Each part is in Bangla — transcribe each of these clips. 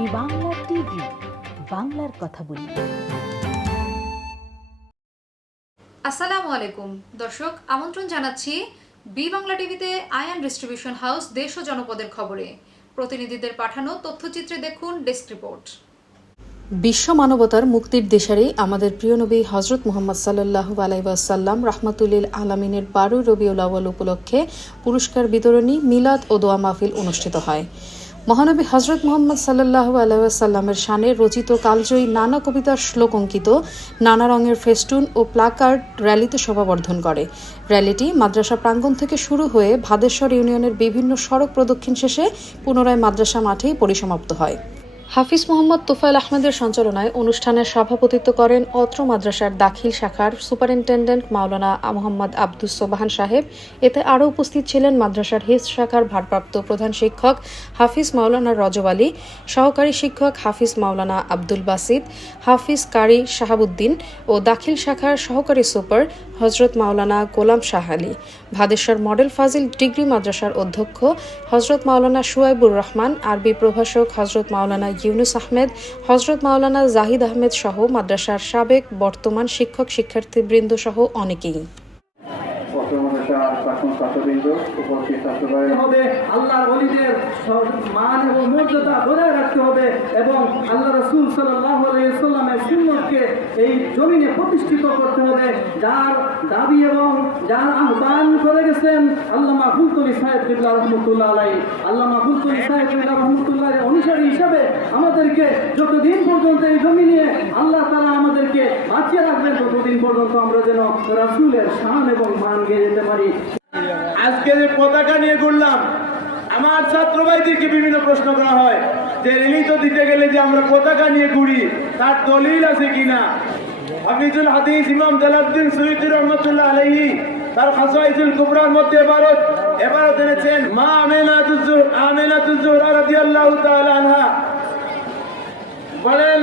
বি বাংলা টিভি বাংলার কথা বলি। আসসালামু আলাইকুম। দর্শক আমন্ত্রণ জানাচ্ছি বি বাংলা টিভিতে আয়ান ডিস্ট্রিবিউশন হাউস দেশ ও জনপদের খবরে। প্রতিনিধিদের পাঠানো তথ্যচিত্রে দেখুন ডেস্ক রিপোর্ট। বিশ্ব মানবতার মুক্তির দেশারে আমাদের প্রিয় নবী হজরত মুহাম্মদ সাল্লাহ আলাইসাল্লাম রাহমাতুল্লিল আলমিনের বারো রবিউল আউ্য়াল উপলক্ষে পুরস্কার বিতরণী মিলাদ ও দোয়া মাহফিল অনুষ্ঠিত হয়। মহানবী হজরত মোহাম্মদ সাল্লাহ আলাইসাল্লামের শানে রচিত কালজয়ী নানা কবিতার শ্লোক অঙ্কিত, নানা রঙের ফেস্টুন ও প্লাকার্ড র্যালিতে শোভাবর্ধন করে। র্যালিটি মাদ্রাসা প্রাঙ্গণ থেকে শুরু হয়ে ভাদেশ্বর ইউনিয়নের বিভিন্ন সড়ক প্রদক্ষিণ শেষে পুনরায় মাদ্রাসা মাঠেই পরিসমাপ্ত হয়। হাফিজ মোহাম্মদ তোফায়েল আহমেদের সঞ্চালনায় অনুষ্ঠানের সভাপতিত্ব করেন অত্র মাদ্রাসার দাখিল শাখার সুপারিনটেন্ডেন্ট মাওলানা মোহাম্মদ আব্দুস সোবাহান সাহেব। এতে আরও উপস্থিত ছিলেন মাদ্রাসার হিস শাখার ভারপ্রাপ্ত প্রধান শিক্ষক হাফিজ মাওলানা রজব আলী, সহকারী শিক্ষক হাফিজ মাওলানা আব্দুল বাসিদ, হাফিজ কারি শাহাবুদ্দিন ও দাখিল শাখার সহকারী সুপার হজরত মাওলানা গোলাম শাহ আলী। ভাদেশ্বর মডেল ফাজিল ডিগ্রি মাদ্রাসার অধ্যক্ষ হজরত মাওলানা সুয়াইবুর রহমান, আরবি প্রভাষক হজরত মাওলানা ইউনুস আহমেদ হজরত মাওলানা জাহিদ আহমেদ সহ মাদ্রাসার সাবেক বর্তমান শিক্ষক শিক্ষার্থীবৃন্দ সহ অনেকেই। মর্যাদা বজায় রাখতে হবে এবং আল্লাহ রসুল জমিনে প্রতিষ্ঠিত করতে হবে। যার দাবি এবং যার আহ্বান করে গেছেন আল্লামা সাহেব রহমতুল্লাহ আলাই আল্লামা সাহেব রহমতুল্লাহ অনুসারী হিসাবে আমাদেরকে যতদিন পর্যন্ত এই জমিনে আল্লাহ তারা আমাদেরকে বাঁচিয়ে রাখবেন, ততদিন পর্যন্ত আমরা যেন রাসুলের শান এবং মান গেয়ে যেতে পারি। আজকে যে পতাকা নিয়ে ঘুরলাম, আমার ছাত্র ভাইদেরকে বিভিন্ন প্রশ্ন করা হয়? যে রিলিজ দিতে গেলে যে আমরা পতাকা নিয়ে ঘুরি, তার দলিল আছে কিনা হাফিজুল হাদিস, ইমাম জালাউদ্দিন সৈয়দ রহমতুল্লাহ আলহী তার খাসাইসুল কুবরার মধ্যে এবারত এবার এনেছেন মা আমেনাতুজ্জুর আমেনাতুজ্জুরা রাদিয়াল্লাহু তাআলা আনহা। বলেন,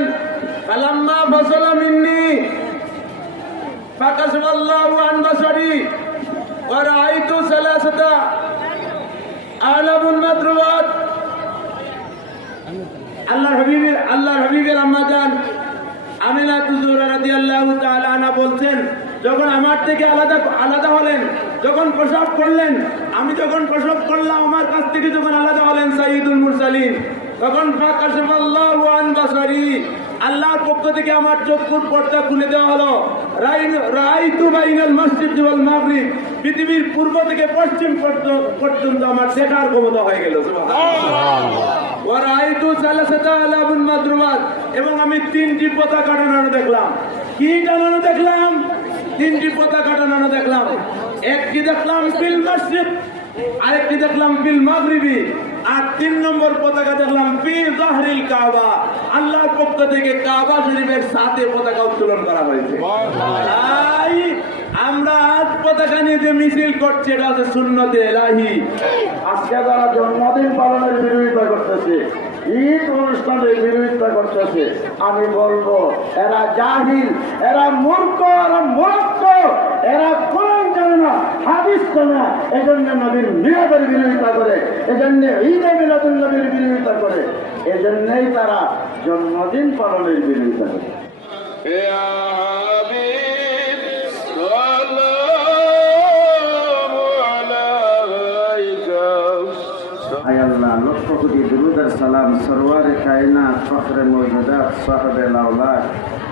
ফালাম্মা ফসলা মিন্নি ফাকাশাল্লাহু আন عن بصري ورأيت ثلاثة أعلم المدروات আল্লাহ হাবিবের আল্লাহ হাবিবের আম্মাজান আমিনা তুজুর রাদিয়াল্লাহু তাআলা আনা বলছেন যখন আমার থেকে আলাদা আলাদা হলেন যখন প্রসব করলেন আমি যখন প্রসব করলাম আমার কাছ থেকে যখন আলাদা হলেন সাইয়্যিদুল মুরসালিন তখন আল্লাহর পক্ষ থেকে আমার চক্ষুর পর্দা খুলে দেওয়া হলো। পৃথিবীর পূর্ব থেকে পশ্চিম পর্য- পর্যন্ত আমার দেখার ক্ষমতা হয়ে গেল এবং আমি তিনটি পতাকা টানানো দেখলাম। কি টানানো দেখলাম? তিনটি পতাকা টানানো দেখলাম। একটি দেখলাম বিল মসজিদ, আরেকটি দেখলাম বিল মাগরিবি। আর তিন নম্বর পতাকা দেখলাম ফি জাহরিল কাবা। আল্লাহর পক্ষ থেকে কাবা শরীফের সাথে পতাকা উত্তোলন করা হয়েছে। তাই আমরা আজ পতাকা নিয়ে যে মিছিল করছি, এটা হচ্ছে শূন্যতে এলাহি। আজকে যারা জন্মদিন পালনের বিরোধিতা করতেছে, ঈদ অনুষ্ঠানের বিরোধিতা করতেছে, আমি বলব, এরা জাহিল, এরা মূর্খ এরা কোরআন জানে না আসে না এজন্য নবীর মিলাদের বিরোধিতা করে এজন্য ঈদে মিলাদুল নবীর বিরোধিতা করে এজন্যই তারা জন্মদিন পালনের বিরোধিতা করে। সালাম সরওয়ার কায়না ফখরে মৌজুদাত সাহেবে লাউলাদ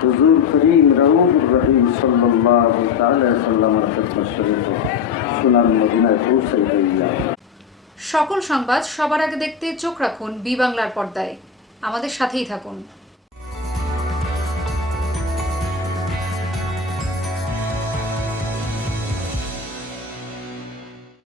হুজুর করিম রউফুর রহিম সাল্লাল্লাহু তাআলা সাল্লামের খেদমত শরীফ মদিনায় সকল সংবাদ সবার আগে দেখতে চোখ রাখুন বি বাংলার পর্দায়। আমাদের সাথেই থাকুন।